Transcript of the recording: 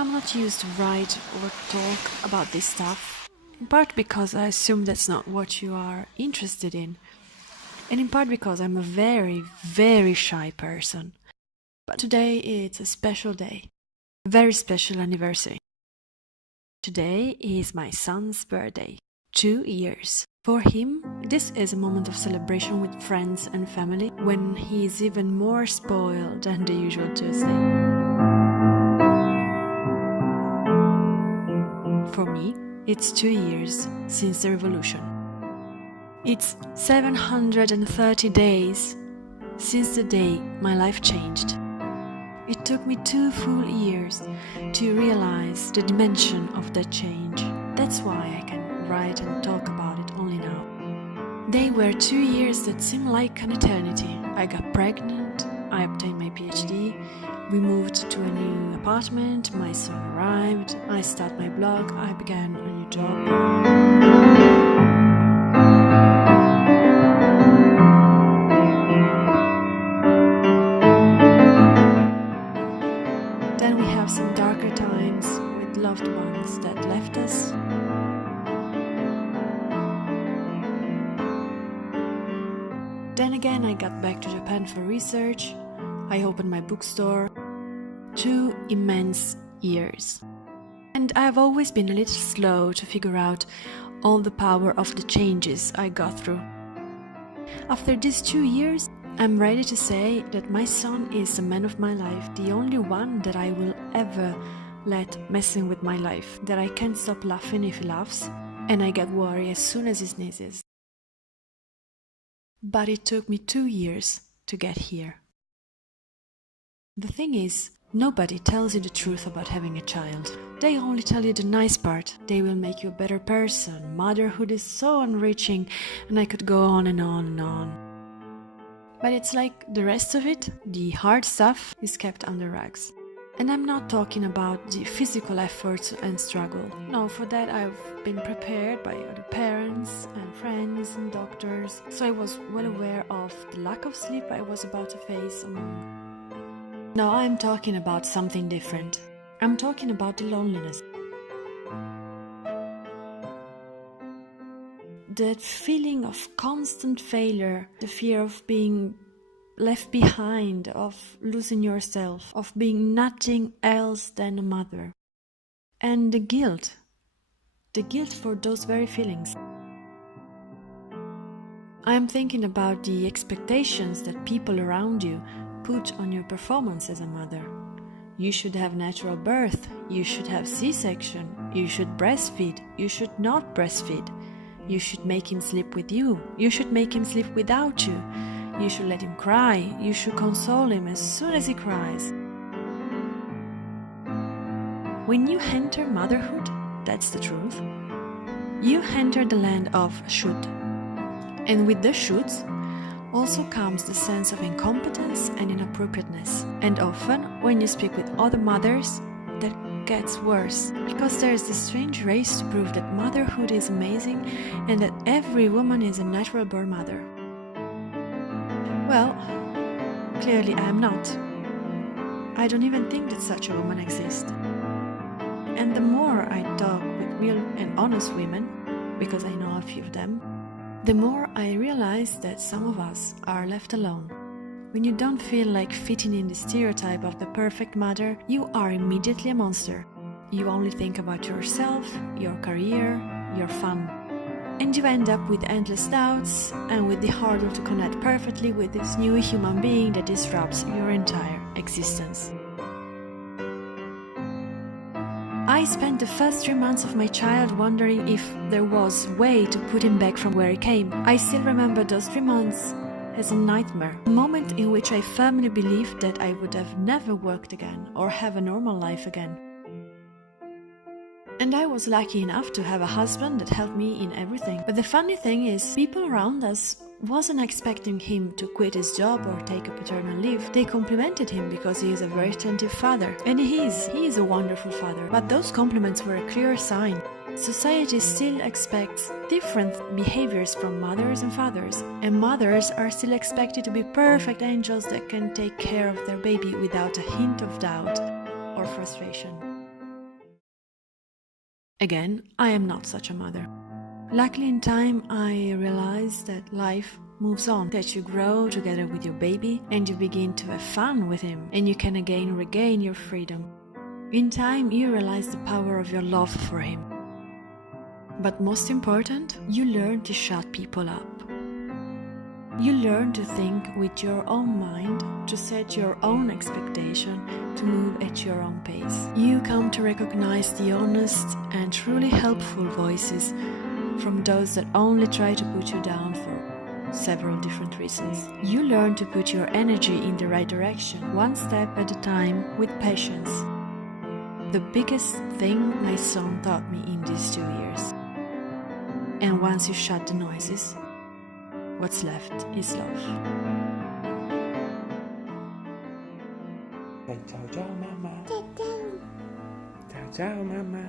I'm not used to write or talk about this stuff, in part because I assume that's not what you are interested in, and in part because I'm a very, very shy person. But today it's a special day, a very special anniversary. Today is my son's birthday, 2 years. For him, this is a moment of celebration with friends and family when he is even more spoiled than the usual Tuesday. For me, it's 2 years since the revolution. It's 730 days since the day my life changed. It took me 2 full years to realize the dimension of that change. That's why I can write and talk about it only now. They were 2 years that seemed like an eternity. I got pregnant, I obtained my PhD, we moved to a new apartment, my son arrived, I started my blog, I began a new job. Then we have some darker times with loved ones that left us. Then again I got back to Japan for research, I opened my bookstore. 2 immense years. And I've always been a little slow to figure out all the power of the changes I got through. After these 2 years, I'm ready to say that my son is the man of my life, the only one that I will ever let messing with my life, that I can't stop laughing if he laughs, and I get worried as soon as he sneezes. But it took me 2 years to get here. The thing is, nobody tells you the truth about having a child. They only tell you the nice part. They will make you a better person. Motherhood is so enriching, and I could go on and on and on. But it's like the rest of it, the hard stuff, is kept under wraps. And I'm not talking about the physical efforts and struggle. No, for that I've been prepared by other parents and friends and doctors, so I was well aware of the lack of sleep I was about to face. No, I'm talking about something different. I'm talking about the loneliness. That feeling of constant failure, the fear of being left behind, of losing yourself, of being nothing else than a mother. And the guilt for those very feelings. I'm thinking about the expectations that people around you put on your performance as a mother. You should have natural birth, you should have C-section, you should breastfeed, you should not breastfeed, you should make him sleep with you, you should make him sleep without you, you should let him cry, you should console him as soon as he cries. When you enter motherhood, that's the truth, you enter the land of should. And with the shoulds also comes the sense of incompetence and inappropriateness. And often, when you speak with other mothers, that gets worse, because there's this strange race to prove that motherhood is amazing and that every woman is a natural-born mother. Well, clearly I am not. I don't even think that such a woman exists. And the more I talk with real and honest women, because I know a few of them, the more I realize that some of us are left alone. When you don't feel like fitting in the stereotype of the perfect mother, you are immediately a monster. You only think about yourself, your career, your fun. And you end up with endless doubts and with the hurdle to connect perfectly with this new human being that disrupts your entire existence. I spent the first 3 months of my child wondering if there was a way to put him back from where he came. I still remember those 3 months as a nightmare, a moment in which I firmly believed that I would have never worked again or have a normal life again. And I was lucky enough to have a husband that helped me in everything. But the funny thing is, people around us wasn't expecting him to quit his job or take a paternal leave. They complimented him because he is a very attentive father. And he is a wonderful father. But those compliments were a clear sign. Society still expects different behaviors from mothers and fathers. And mothers are still expected to be perfect angels that can take care of their baby without a hint of doubt or frustration. Again, I am not such a mother. Luckily, in time, I realized that life moves on, that you grow together with your baby and you begin to have fun with him, and you can again regain your freedom. In time, you realize the power of your love for him. But most important, you learn to shut people up. You learn to think with your own mind, to set your own expectation, to move at your own pace. You come to recognize the honest and truly helpful voices from those that only try to put you down for several different reasons. You learn to put your energy in the right direction, one step at a time, with patience. The biggest thing my son taught me in these 2 years. And once you shut the noises, what's left is love. Ciao ciao mamma. Ciao ciao mamma.